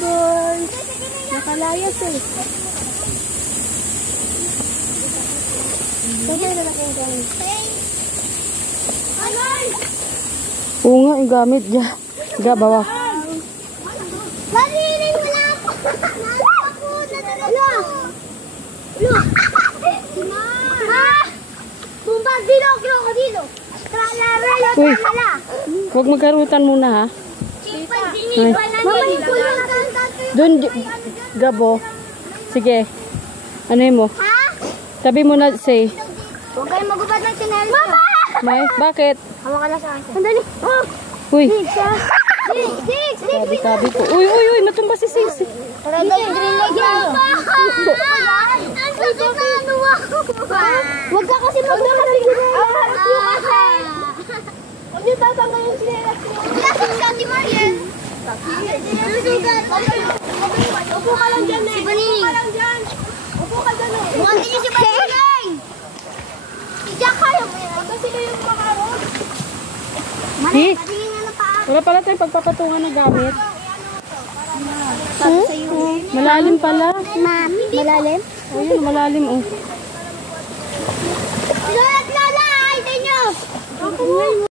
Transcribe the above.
guys. Nakalayas eh. Oo nga, yung gamit dyan. Ga, bawa. Marinig mo na ako. Ako, natulog. Bumbang dilo, krokodilo. Tralaralo, tralala. Huwag magkarutan muna ha. Mama, yung kulong. Doon, Gabo. Sige. Ano mo? Ha? Sabi mo na, say. Huwag kayong magubad ng chinelas. Mama! May, bakit? Hawa ka na sa akin. Sandali. Oh! Uy. Six! Tabi ko. Uy, matumba si Sisi. Talaga yung green leg yan. Ang sakit na ano ako. Huwag ka kasi magdala ng chinelas. Huwag niyo tatanggal yung chinelas. Lasing sa si Mariel. Upo ka lang dyan eh. Si Banining. Upo ka dyan eh. Bukantin niyo si Banining. Si Jack kayo mo yan. Kasi kayo yung makarot. Mali, patingin nga na paa. Wala pala tayong pagpapatungan ng gamit. Sabi sa'yo. Malalim pala. Mami, malalim? O yun, malalim oh. Lola, ay, tinyo!